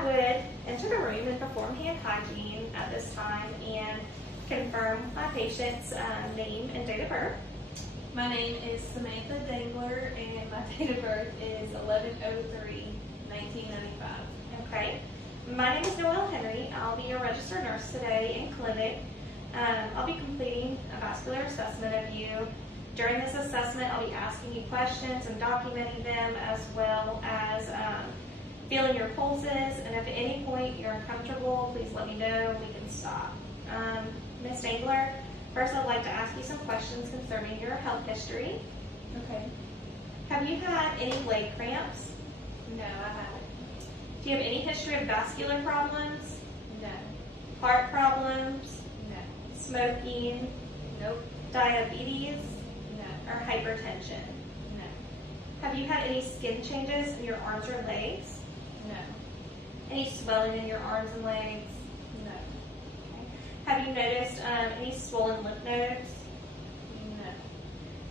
I would enter the room and perform hand hygiene at this time and confirm my patient's name and date of birth. My name is Samantha Dangler, and my date of birth is 11/03/1995. Okay. My name is Noelle Henry. I'll be your registered nurse today in clinic. I'll be completing a vascular assessment of you. During this assessment, I'll be asking you questions and documenting them, as well as feeling your pulses. And if at any point you're uncomfortable, please let me know. We can stop. Ms. Dangler, first I'd like to ask you some questions concerning your health history. Okay. Have you had any leg cramps? No, I haven't. Do you have any history of vascular problems? No. Heart problems? No. Smoking? Nope. Diabetes? No. Or hypertension? No. Have you had any skin changes in your arms or legs? No. Any swelling in your arms and legs? No. Have you noticed any swollen lymph nodes? No.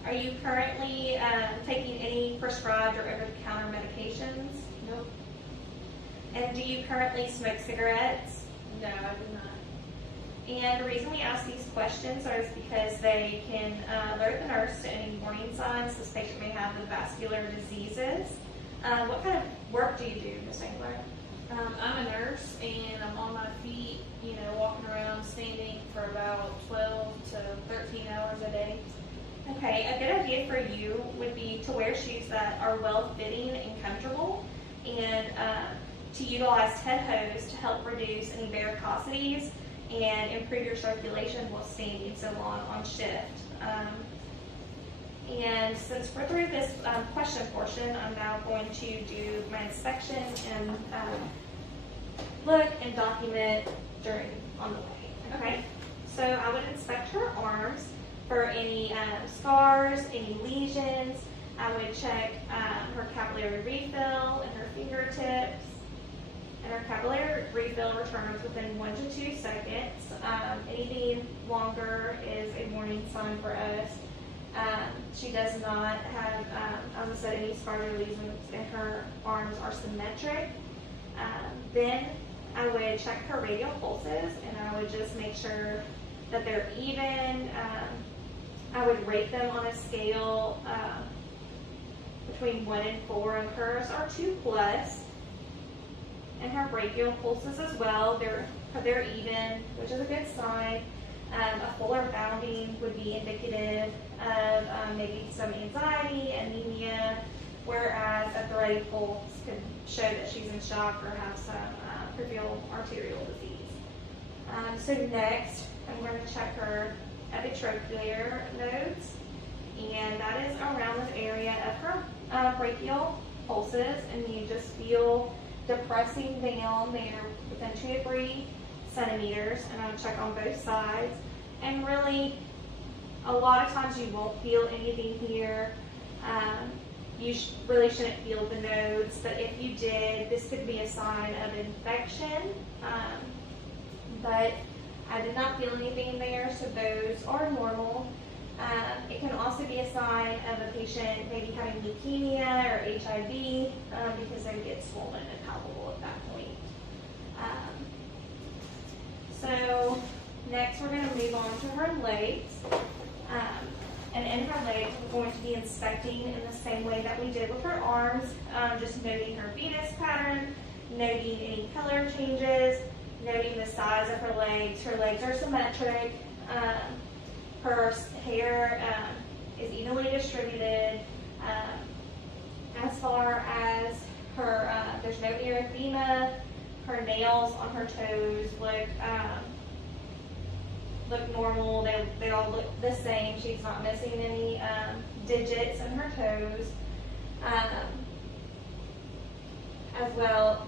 Are you currently taking any prescribed or over-the-counter medications? Nope. And do you currently smoke cigarettes? No, I do not. And the reason we ask these questions is because they can alert the nurse to any warning signs this patient may have with vascular diseases. What kind of work do you do, Ms. Dangler? I'm a nurse, and I'm on my feet, walking around, standing for about 12 to 13 hours a day. Okay, a good idea for you would be to wear shoes that are well-fitting and comfortable, and to utilize TED hose to help reduce any varicosities and improve your circulation while standing so long on shift. And since we're through this question portion, I'm now going to do my inspection and look and document on the way. Okay? So I would inspect her arms for any scars, any lesions. I would check her capillary refill and her fingertips. And her capillary refill returns within 1 to 2 seconds. Anything longer is a warning sign for us. She does not have, as I said, any scars or lesions, and her arms are symmetric. Then I would check her radial pulses, and I would just make sure that they're even. I would rate them on a scale between 1 and 4, and hers are 2+. And her brachial pulses as well, they're even, which is a good sign. A fuller bounding would be indicative of maybe some anxiety, anemia, whereas a thready pulse could show that she's in shock or have some peripheral arterial disease. So next, I'm going to check her epitrochlear nodes, and that is around the area of her brachial pulses, and you just feel depressing down there within 2 to 3 centimeters, and I'll check on both sides. And really, a lot of times you won't feel anything here. You really shouldn't feel the nodes, but if you did, this could be a sign of infection. But I did not feel anything there, so those are normal. It can also be a sign of a patient maybe having leukemia or HIV because they would get swollen and palpable at that point. So next we're going to move on to her legs. And in her legs we're going to be inspecting in the same way that we did with her arms, just noting her venous pattern, noting any color changes, noting the size of her legs. Her legs are symmetric. Her hair is evenly distributed. As far as her, there's no erythema. Her nails on her toes look normal. They all look the same. She's not missing any digits in her toes as well.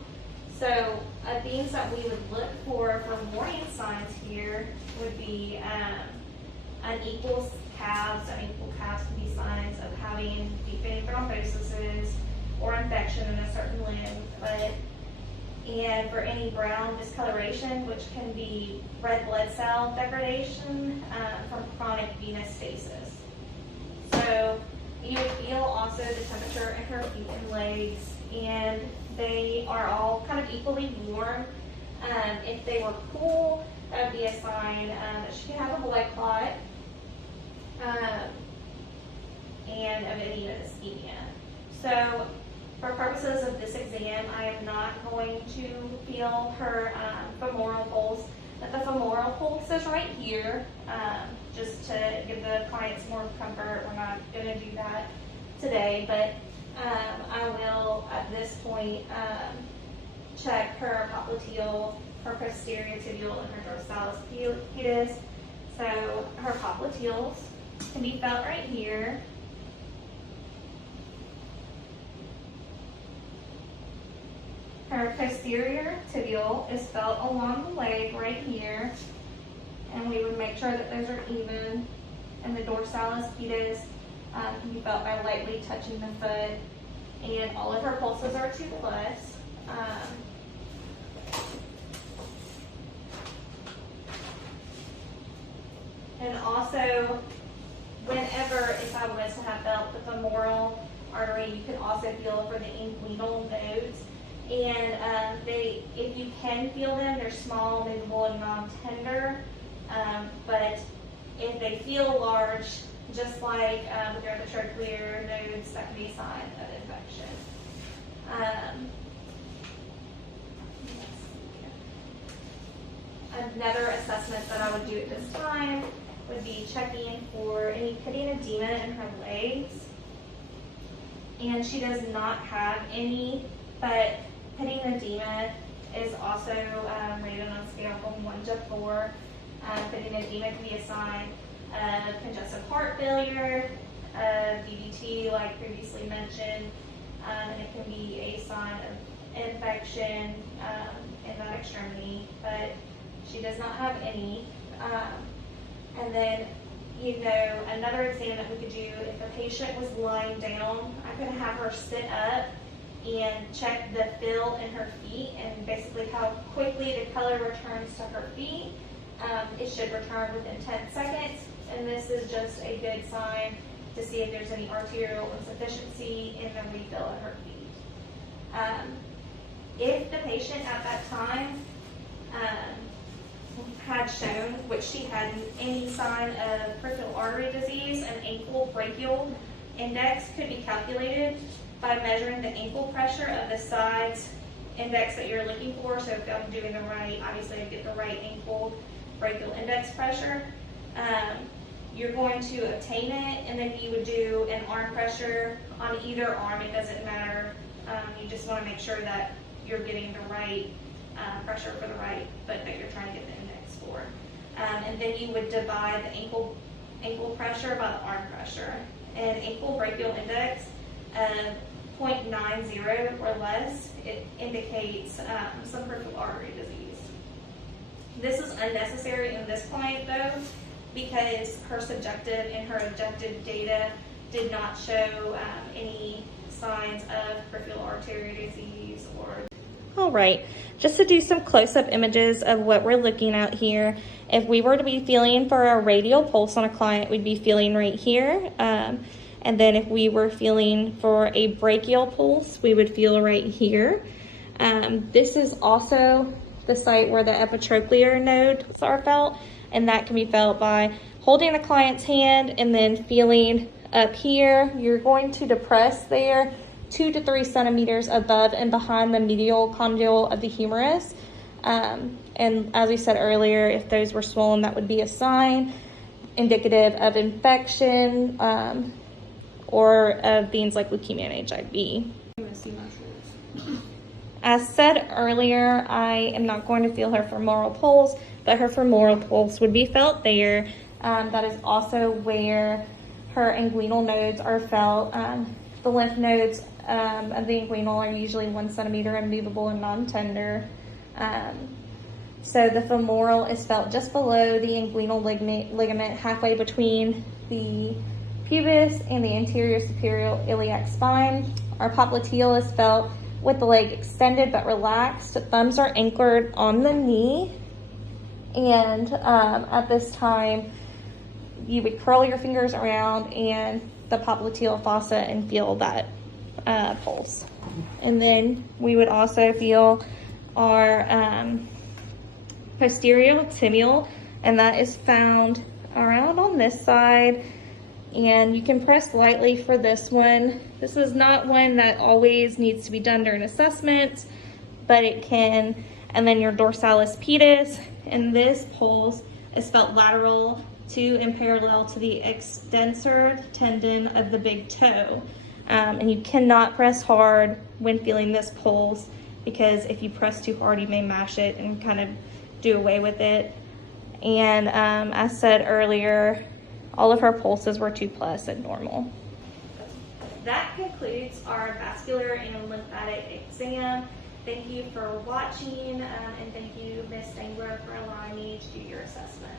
So things that we would look for warning signs here would be unequal calves. Unequal calves can be signs of having deep vein thrombosis or infection in a certain limb. And for any brown discoloration, which can be red blood cell degradation from chronic venous stasis. So you would feel also the temperature in her feet and legs, and they are all kind of equally warm. If they were cool, that would be a sign that she could have a blood clot and of edema ischemia. So for purposes of this exam, I am not going to feel her femoral pulse. But the femoral pulse is right here, just to give the clients more comfort. We're not going to do that today, but I will at this point check her popliteal, her posterior tibial, and her dorsalis pedis. So her popliteals can be felt right here. Her posterior tibial is felt along the leg right here, and we would make sure that those are even. And the dorsalis pedis can be felt by lightly touching the foot, and all of her pulses are 2+. And also, whenever, if I was to have felt the femoral artery, you can also feel for the inguinal nodes. And if you can feel them, they're small, movable, and non-tender. But if they feel large, just like with your epitrochlear nodes, that can be a sign of infection. Another assessment that I would do at this time would be checking for any pitting edema in her legs. And she does not have any, but pitting edema is also rated on a scale from 1 to 4. Pitting edema can be a sign of congestive heart failure, DVT, like previously mentioned, and it can be a sign of infection in that extremity, but she does not have any. And then, another exam that we could do, if the patient was lying down, I could have her sit up and check the fill in her feet and basically how quickly the color returns to her feet. It should return within 10 seconds, and this is just a good sign to see if there's any arterial insufficiency in the refill of her feet. If the patient at that time had shown, which she hadn't, any sign of peripheral artery disease, an ankle brachial index could be calculated by measuring the ankle pressure of the sides index that you're looking for. So if I'm doing the right, obviously I get the right ankle brachial index pressure. You're going to obtain it, and then you would do an arm pressure on either arm. It doesn't matter. You just want to make sure that you're getting the right pressure for the right foot that you're trying to get the index for. And then you would divide the ankle pressure by the arm pressure. And ankle brachial index of 0.90 or less, it indicates some peripheral artery disease. This is unnecessary in this client though, because her subjective and her objective data did not show any signs of peripheral artery disease or. All right, just to do some close-up images of what we're looking at here, if we were to be feeling for a radial pulse on a client, we'd be feeling right here. And then if we were feeling for a brachial pulse, we would feel right here. This is also the site where the epitrochlear nodes are felt, and that can be felt by holding the client's hand and then feeling up here. You're going to depress there 2 to 3 centimeters above and behind the medial condyle of the humerus. And as we said earlier, if those were swollen, that would be a sign indicative of infection or of things like leukemia and HIV. As said earlier, I am not going to feel her femoral pulse, but her femoral pulse would be felt there. That is also where her inguinal nodes are felt. The lymph nodes of the inguinal are usually 1 centimeter and movable and non-tender. So the femoral is felt just below the inguinal ligament, halfway between the pubis and the anterior superior iliac spine. Our popliteal is felt with the leg extended but relaxed. The thumbs are anchored on the knee. And at this time, you would curl your fingers around and the popliteal fossa and feel that pulse. And then we would also feel our posterior tibial, and that is found around on this side. And you can press lightly for this one. This is not one that always needs to be done during assessment, but it can. And then your dorsalis pedis, and this pulse is felt lateral to and parallel to the extensor tendon of the big toe. And you cannot press hard when feeling this pulse, because if you press too hard, you may mash it and kind of do away with it. And as said earlier, all of her pulses were 2+ and normal. That concludes our vascular and lymphatic exam. Thank you for watching, and thank you, Ms. Stangler, for allowing me to do your assessment.